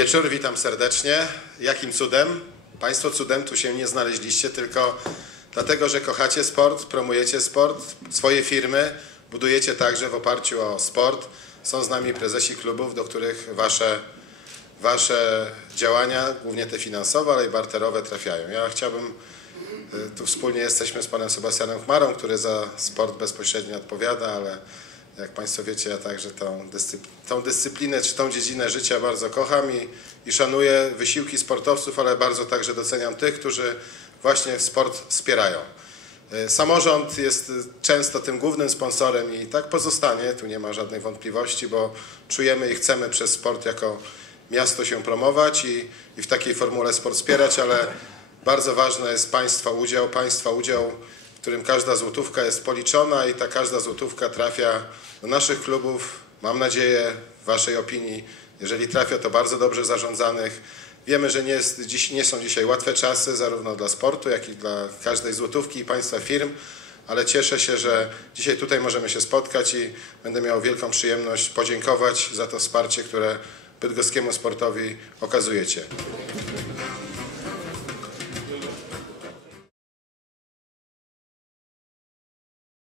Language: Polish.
wieczór, witam serdecznie. Jakim cudem? Państwo cudem tu się nie znaleźliście, tylko dlatego, że kochacie sport, promujecie sport, swoje firmy budujecie także w oparciu o sport. Są z nami prezesi klubów, do których wasze, wasze działania, głównie te finansowe, ale i barterowe trafiają. Ja chciałbym, y, tu wspólnie jesteśmy z panem Sebastianem Chmarą, który za sport bezpośrednio odpowiada, ale jak Państwo wiecie, ja także tą, dyscypl tą dyscyplinę czy tą dziedzinę życia bardzo kocham i, i szanuję wysiłki sportowców, ale bardzo także doceniam tych, którzy właśnie sport wspierają. Y, Samorząd jest często tym głównym sponsorem i tak pozostanie, tu nie ma żadnych wątpliwości, bo czujemy i chcemy przez sport jako miasto się promować i, i w takiej formule sport wspierać, ale bardzo ważny jest Państwa udział, Państwa udział, w którym każda złotówka jest policzona i ta każda złotówka trafia do naszych klubów, mam nadzieję, w Waszej opinii, jeżeli trafia to bardzo dobrze zarządzanych. Wiemy, że nie, jest, dziś, nie są dzisiaj łatwe czasy, zarówno dla sportu, jak i dla każdej złotówki i Państwa firm, ale cieszę się, że dzisiaj tutaj możemy się spotkać i będę miał wielką przyjemność podziękować za to wsparcie, które bydgoskiemu sportowi okazujecie.